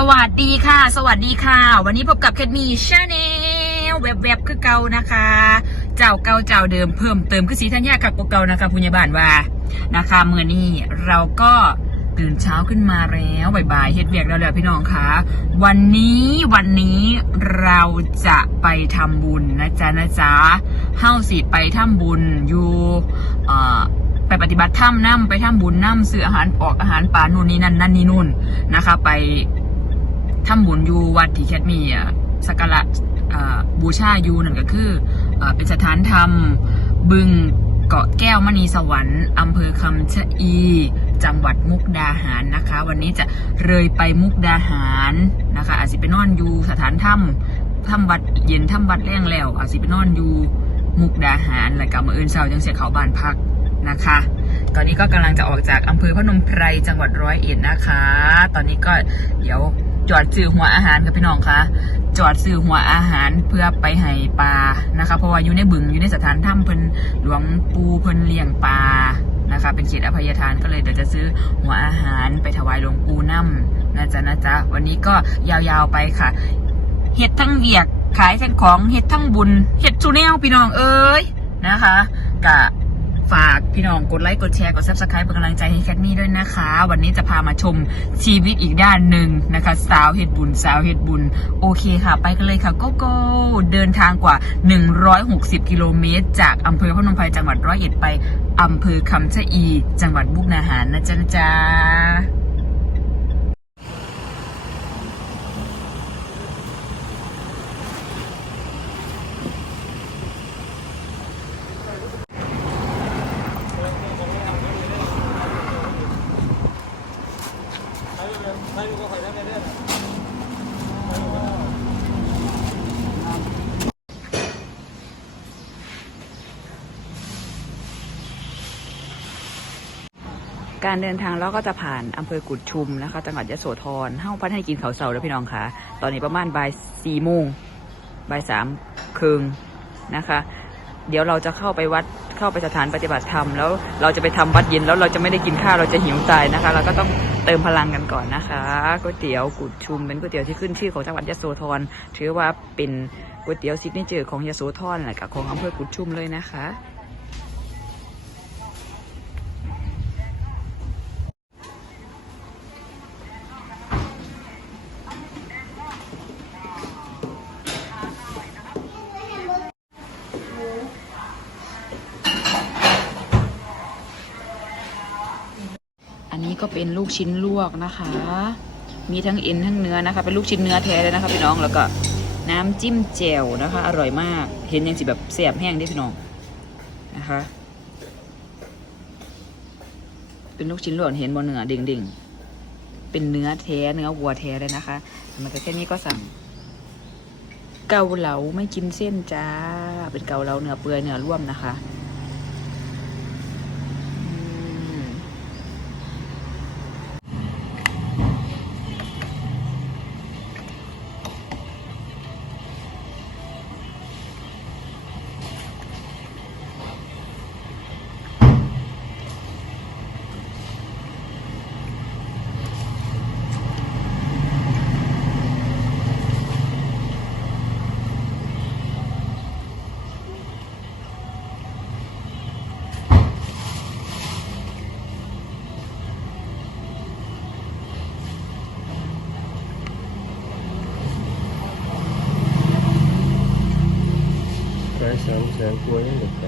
สวัสดีค่ะ สวัสดีค่ะ วันนี้พบกับแคทมีชาแนลแวบๆคือเก่านะคะ เจ้าเก่าเจ้าเดิมเพิ่มเติมคือสีธัญญากับเก่านะคะพุญญาบาลว่านะคะเมื่อนี้เราก็ตื่นเช้าขึ้นมาแล้วบ่ายๆเฮ็ดเวียกแล้วแหละพี่น้องคะวันนี้วันนี้เราจะไปทำบุญนะจ๊ะนะจ๊ะเฮ้าสิไปทำบุญอยู่เอ่อไปปฏิบัติธรรมนั่ไปทำบุญนั่ซื้ออาหารออกอาหารป่านู่นนี่นั่นนั่นนี่นู่นนะคะ ไป ทำบุญอยู่วัดที่แคทมีสักการะบูชาอยู่นั่นก็คืออเป็นสถานธรรม บึงเกาะแก้วมณีสวรรค์อำเภอคำชะอี จังหวัดมุกดาหารนะคะ วันนี้จะเลยไปมุกดาหารนะคะ อาจจะไปนอนอยู่สถานถ้ำถ้ำวัดเย็นถ้ำวัดแรงแล้ว อาจจะไปนอนอยู่มุกดาหารแล้วกับมืออื่นเช้าจังเสียเขาบ้านพักนะคะ ตอนนี้ก็กำลังจะออกจากอำเภอพนมไพรจังหวัดร้อยเอ็ดนะคะ ตอนนี้ก็เดี๋ยว จอดซื้อหัวอาหารกับพี่น้องคะจอดซื้อหัวอาหารเพื่อไปให้ปลานะคะ เพราะว่าอยู่ในบึงอยู่ในสถานถ้ำเพิ่นหลวงปูเพิ่นเลี้ยงปลานะคะ เป็นเขตอภัยทานก็เลยเดี๋ยวจะซื้อหัวอาหารไปถวายหลวงปูน้ำนะจ๊ะนะจ๊ะวันนี้ก็ยาวๆไปค่ะเฮ็ดทั้งเวียกขายทั้งของเฮ็ดทั้งบุญเฮ็ดซูแนวพี่น้องเอ้ยนะคะกะ ฝากพี่น้องกดไลค์กดแชร์กดซับสไครป์เป็นกำลังใจให้แคทมี่ด้วยนะคะ วันนี้จะพามาชมชีวิตอีกด้านหนึ่งนะคะ สาวเฮ็ดบุญ สาวเฮ็ดบุญ โอเคค่ะ ไปกันเลยค่ะโกโก้เดินทางกว่า 160 กิโลเมตร จากอำเภอพนมไพรจังหวัดร้อยเอ็ดไปอำเภอคำชะอี จังหวัดบุกนาหารนะจ๊ะนะจ๊ะ การเดินทางเราก็จะผ่านอำเภอกุดชุมนะคะจังหวัดยะโสธรห้าพันให้กินเขาเสาแล้วพี่น้องค่ะ ตอนนี้ประมาณบ่ายสี่โมงบ่ายสามครึ่งนะคะ เดี๋ยวเราจะเข้าไปวัดเข้าไปสถานปฏิบัติธรรมแล้วเราจะไปทำวัดเย็นแล้วเราจะไม่ได้กินข้าวเราจะหิวตายนะคะ เราก็ต้องเติมพลังกันก่อนนะคะก๋วยเตี๋ยวกุดชุมเป็นก๋วยเตี๋ยวที่ขึ้นชื่อของจังหวัดยะโสธรถือว่าเป็นก๋วยเตี๋ยวซิกเนเจอร์ของยะโสธรแหละกับของอำเภอกุดชุมเลยนะคะ นนี้ก็เป็นลูกชิ้นลวกนะคะ มีทั้งเอ็นทั้งเนื้อนะคะ เป็นลูกชิ้นเนื้อแท้เลยนะคะพี่น้อง แล้วก็น้ำจิ้มแจ่วนะคะ อร่อยมาก เห็นยังสิแบบเสียบแห้งได้พี่น้องนะคะ เป็นลูกชิ้นลวกเห็นบนเนื้อเด้งๆ เป็นเนื้อแท้เนื้อวัวแท้เลยนะคะมันก็แค่นี้ก็สั่งเกาเหลาไม่กินเส้นจ้า เป็นเกาเหลาเนื้อเปื่อยเนื้อร่วมนะคะอืม ขายสา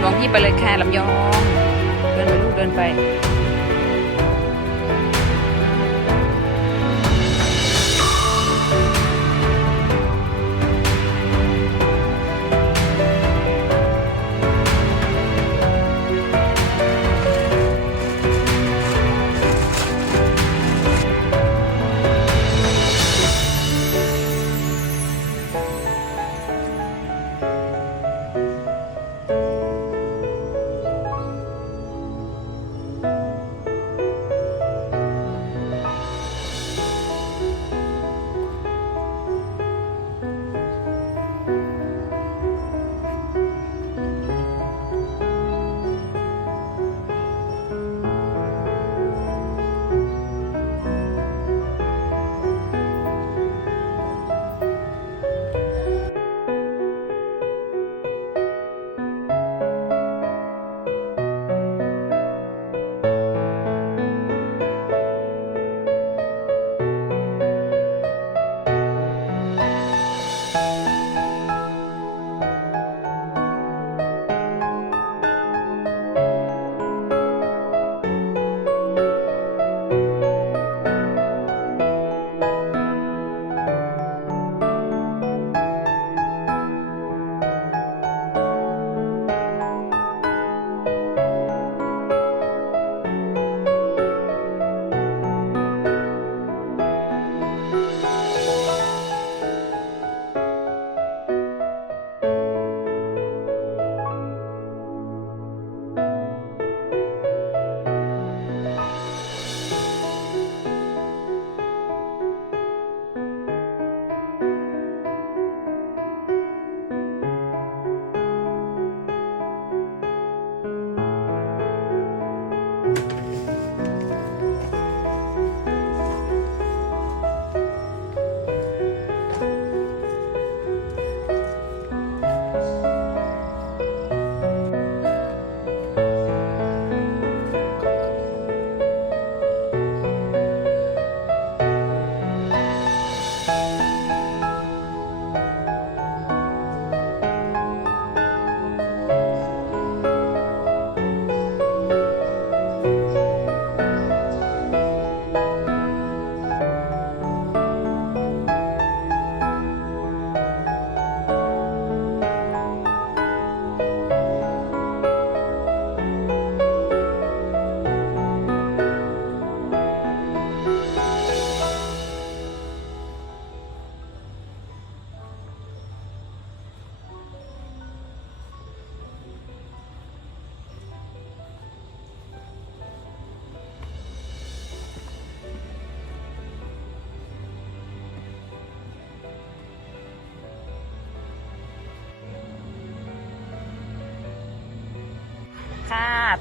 หลวงพี่ไปเลยค่ะลำยอง เดินไปลูกเดินไป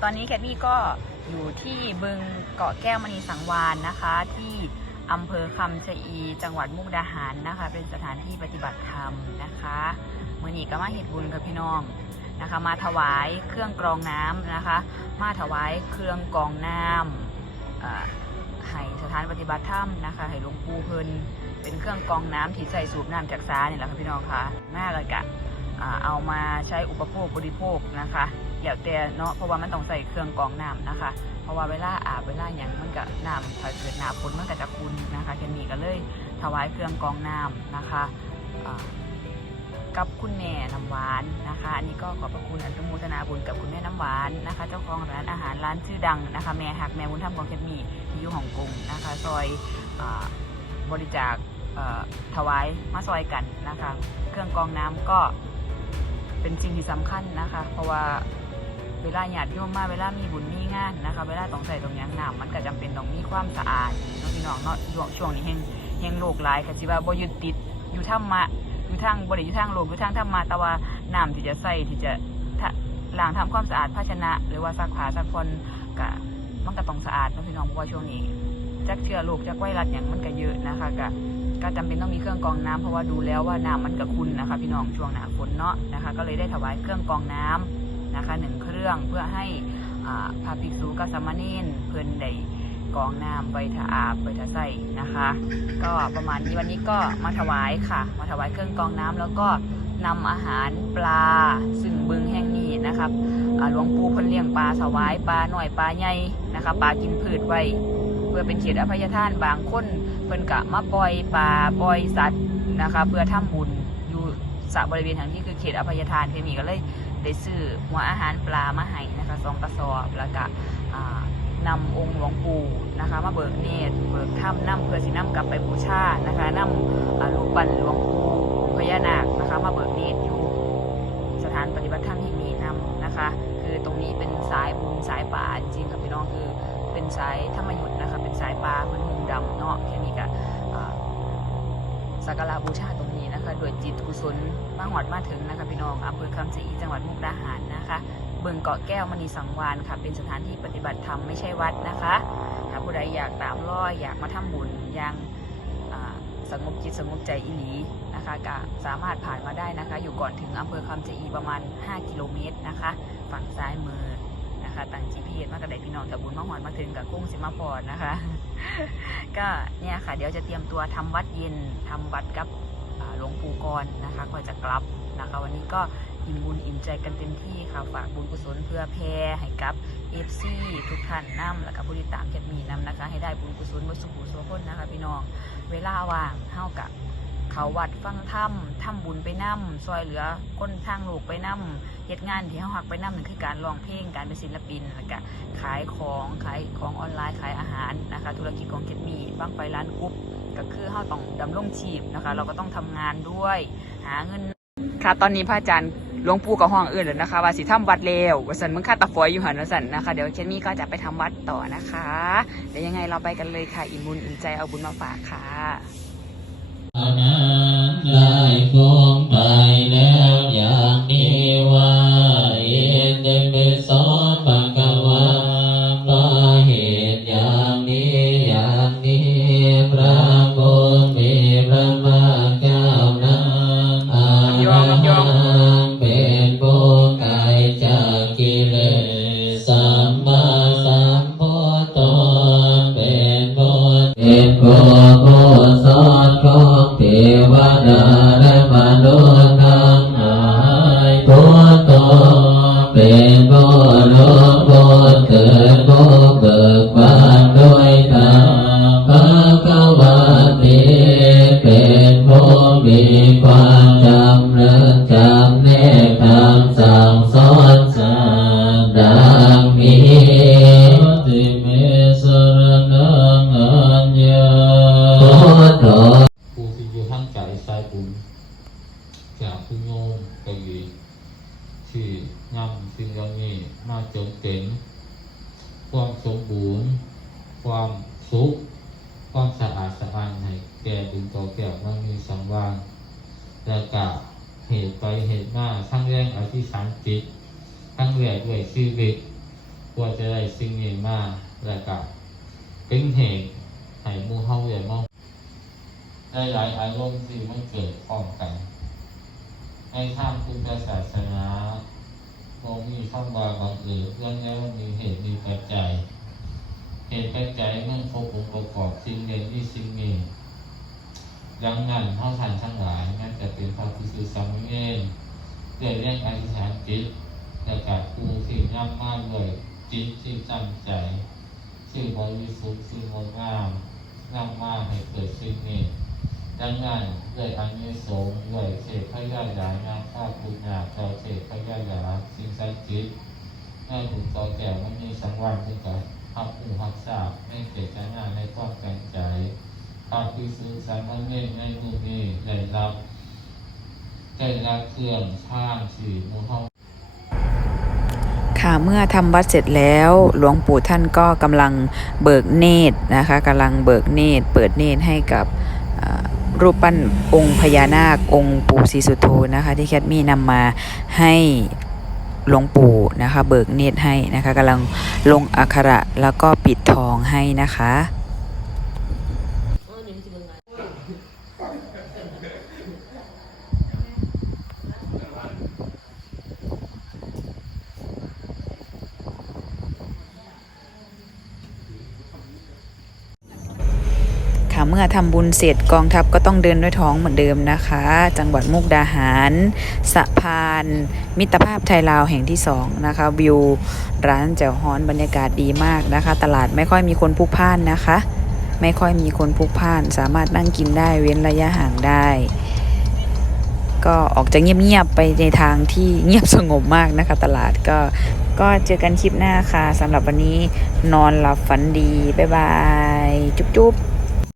ตอนนี้แคทมี่ก็อยู่ที่บึงเกาะแก้วมณีสังวานนะคะ ที่อำเภอคำชะอี จังหวัดมุกดาหารนะคะ เป็นสถานที่ปฏิบัติธรรมนะคะมือนีก็มาเห็ดบุญกับพี่น้องนะคะ มาถวายเครื่องกรองน้ำนะคะ มาถวายเครื่องกรองน้ำให้สถานปฏิบัติธรรมนะคะให้หลวงปู่เพิ่นเป็นเครื่องกรองน้ำที่ใส่สูบน้ำจากสาเนี่ยแหละค่ะพี่น้องค่ะน่าเลยกะเอามาใช้อุปโภคบริโภคนะคะ แล้วแต่เนาะเพราะว่ามันต้องใส่เครื่องกรองน้ำนะคะ เพราะว่าเวลาอาบเวลาอย่างมันก็น้ำถ้าเกิดหนาฝนมันก็จะคุณนะคะแค่นี้ก็เลยถวายเครื่องกรองน้ำนะคะกับคุณแม่น้ำหวานนะคะอันนี้ก็ขอบพระคุณอนุโมทนาบุญกับคุณแม่น้ำหวานนะคะ เจ้าของร้านอาหารร้านชื่อดังนะคะ แม่หักแม่บุญธรรมของเคมีที่อยู่ฮ่องกงนะคะซอยอบริจาคถวายมาซอยกันนะคะ เครื่องกรองน้ำก็เป็นสิ่งที่สำคัญนะคะ เพราะว่า เวลาหยาดโยมมาเวลามีบุญมีงานนะคะ เวลาต้องใส่ตรงยังน้ำมันก็จำเป็นต้องมีความสะอาดเนาะพี่น้องเนาะช่วงช่วงนี้แห่งแห่งโลกหลายค่ะสิว่าบ่ยึดติดอยู่ถ้ำมะอยู่ทางบ่ได้อยู่ทางโลกอยู่ทางถ้ำมาแต่ว่าน้ำที่จะใส่ที่จะล้างทำความสะอาดภาชนะ หรือว่าซักผ้าซักผ่อนก็มันก็ต้องสะอาดเนาะพี่น้องเพราะว่าช่วงนี้จักเชื้อโรคจักไวรัสอย่างมันก็เยอะนะคะก็ก็จำเป็นต้องมีเครื่องกรองน้ำเพราะว่าดูแล้วว่าน้ำมันกับคุณนะคะ พี่น้องช่วงหนาฝนเนาะนะคะ ก็เลยได้ถวายเครื่องกรองน้ำ นะคะหนึ่งเครื่องเพื่อให้พระภิกษุกับสามเณรเพิ่นได้กองน้ำไปถาอาบไปถาใส่นะคะ ก็ประมาณนี้วันนี้ก็มาถวายค่ะ มาถวายเครื่องกองน้ำแล้วก็นำอาหารปลาซึ่งบึงแห่งนี้นะครับหลวงปู่เพิ่นเลี้ยงปลาถวายปลาหน่อยปลาใหญ่นะคะปลากินพืชไว้เพื่อเป็นเขตอภัยทานบางคนเพิ่นกะมาปล่อยปลาปล่อยสัตว์นะคะ เพื่อทำบุญอยู่สระบริเวณแห่งที่คือเขตอภัยทานเคมีก็เลย ได้ซื้อหัวอาหารปลามาให้นะคะสองกระสอบ แล้วก็อ่านำองค์หลวงปู่นะคะ มาเบิกเนตรเบิกถ้ำนำเพื่อสินำกลับไปบูชานะคะนำอ่ารูปปั้นหลวงปู่พญานาคนะคะ มาเบิกเนตรอยู่สถานปฏิบัติธรรมที่มีนำนะคะ คือตรงนี้เป็นสายบุญสายป่าจริงๆครับพี่น้องคือเป็นสายธรรมยุทธ์นะคะ เป็นสายป่าพื้น สักการะบูชาตรงนี้นะคะ โดวยจิตกุศลมาหอดมาถึงนะคะพี่น้องอำเภอคำศรีจังหวัดมุกดาหารนะคะ เบิงเกาะแก้วมณีสังวานค่ะ เป็นสถานที่ปฏิบัติธรรมไม่ใช่วัดนะคะ ถ้าผู้ใดอยากตามร้อยอยากมาทำบุญอย่างสงบจิตสงบใจอีหลีนะคะก็สามารถผ่านมาได้นะคะ อยู่ก่อนถึงอำเภอคำชะอีประมาณ 5 กิโลเมตรนะคะ ฝั่งซ้ายมือนะคะต่าง GPS มากระไดพี่น้องแต่บุญมาหอนมาถึงกับกุ้งสิมาพอนะคะ ก็เนี่ยค่ะ เดี๋ยวจะเตรียมตัวทำวัดเย็นทำวัดกับหลวงปู่กรนะคะก่อนจะกลับนะคะ วันนี้ก็อิ่มบุญอิ่มใจกันเต็มที่ค่ะฝากบุญกุศลเพื่อแพร่ให้กับเอฟซีทุกท่านนำและกับผู้ติดตามแคทมีนำนะคะ ให้ได้บุญกุศลวัสุขุสุขคนนะคะ พี่น้องเวลาว่างเท่ากับ เขาวัดฟังถ้ำทำบุญไปนํซอยเหลือคนทางลูกไปนํเหตุงานที่เขาหักไปนํนั่นคือการร้องเพลงการเป็นศิลปินแล้วก็ขายของขายของออนไลน์ขายอาหารนะคะ ธุรกิจของเกตมีบ้างไฟร้านกรุ๊ปก็คือเขาต้องดำรงชีพนะคะ เราก็ต้องทำงานด้วยหาเงินค่ะตอนนี้พระอาจารย์หลวงปู่กับห้องอื่นแล้วนะคะ ว่าสิทำวัดเร็ววสันมึงค่าตะฟอยอยู่หันวสันนะคะ เดี๋ยวเจนนี่ก็จะไปทำวัดต่อนะคะเดี๋ยวยังไงเราไปกันเลยค่ะ อิ่มบุญอิ่มใจเอาบุญมาฝากค่ะ อานั้นได้คงไปแล้วอย่างนี้ว่าเอ็นเดมเบส ทำสั่งสอนสาดังนี้ติเมสรนังอัญญาพุทโธ ผู้ที่อยู่ข้างใจสายบุญจากผู้โยมกวีที่นำสิ่งเหล่านี้มาจนเป็นความสมบูรณ์ ความสุข ความสะอาดสะอ้านให้แก่บุญต่อแก่มันมีสังวางและกะเหตุไปเหตุมาทั้งแรงอธิษฐานจิต ทั้งแรงด้วยชีวิตกว่าจะได้สิ่งนี้มาและกะเป็นเหตุให้มูเฮาอย่ามองได้หลายอารมณ์ที่มันเกิดพร้อมกันในทางพุทธศาสนาคงมีคำว่าบังเอิญเรื่องนี้วมีเหตุมีปัจจัย เหตุปัจจัยเมื่อครบองค์ประกอบสิ่งเด่นที่สิ่งนี้ดังนั้นเท่าทันทั้งหลายนั่นจะเป็นพระพุทธสามเณรเกิดเรื่องอธิษฐานจิต แต่กับผู้ที่ย่ำมากเลยจิตที่ตั้งใจชื่อบริสุทธิ์ชื่องดงามนำมาให้เกิดสิ่งนี้ดังนั้นด้วยอันนี้สงส์ด้วยเศษพยาหยานาข้าพุทธาเราเศษพยาหยาสิ่งศักดิ์สิทธิ์แม่ถูกต่อแก่ไม่มีสังวรขึ้นกับหักหูหักทราบไม่เกิดการงานในความตั้งใจข้าพิสุสามเณรในรูปนี้ได้รับได้รับเครื่องช่างสีมูห้อง ค่ะเมื่อทำวัดเสร็จแล้วหลวงปู่ท่านก็กำลังเบิกเนตรนะคะกำลังเบิกเนตร เปิดเนตรให้กับรูปปั้นองค์พญานาคองค์ปู่ศรีสุโธนะคะที่แคทมี่นำมาให้หลวงปู่นะคะเบิกเนตรให้นะคะกำลังลงอักขระแล้วก็ปิดทองให้นะคะ ค่ะ เมื่อทำบุญเสร็จกองทัพก็ต้องเดินด้วยท้องเหมือนเดิมนะคะ จังหวัดมุกดาหารสะพาน มิตรภาพไทยลาวแห่งที่สองนะคะวิวร้านแจ่วฮ้อนบรรยากาศดีมากนะคะ ตลาดไม่ค่อยมีคนพลุกพล่านนะคะ ไม่ค่อยมีคนพลุกพล่าน สามารถนั่งกินได้เว้นระยะห่างได้ ก็ออกจะเงียบๆไปในทางที่เงียบสงบมากนะคะ ตลาดก็ก็เจอกันคลิปหน้าค่ะสำหรับวันนี้นอนหลับฝันดี บ๊ายบาย จุ๊บๆ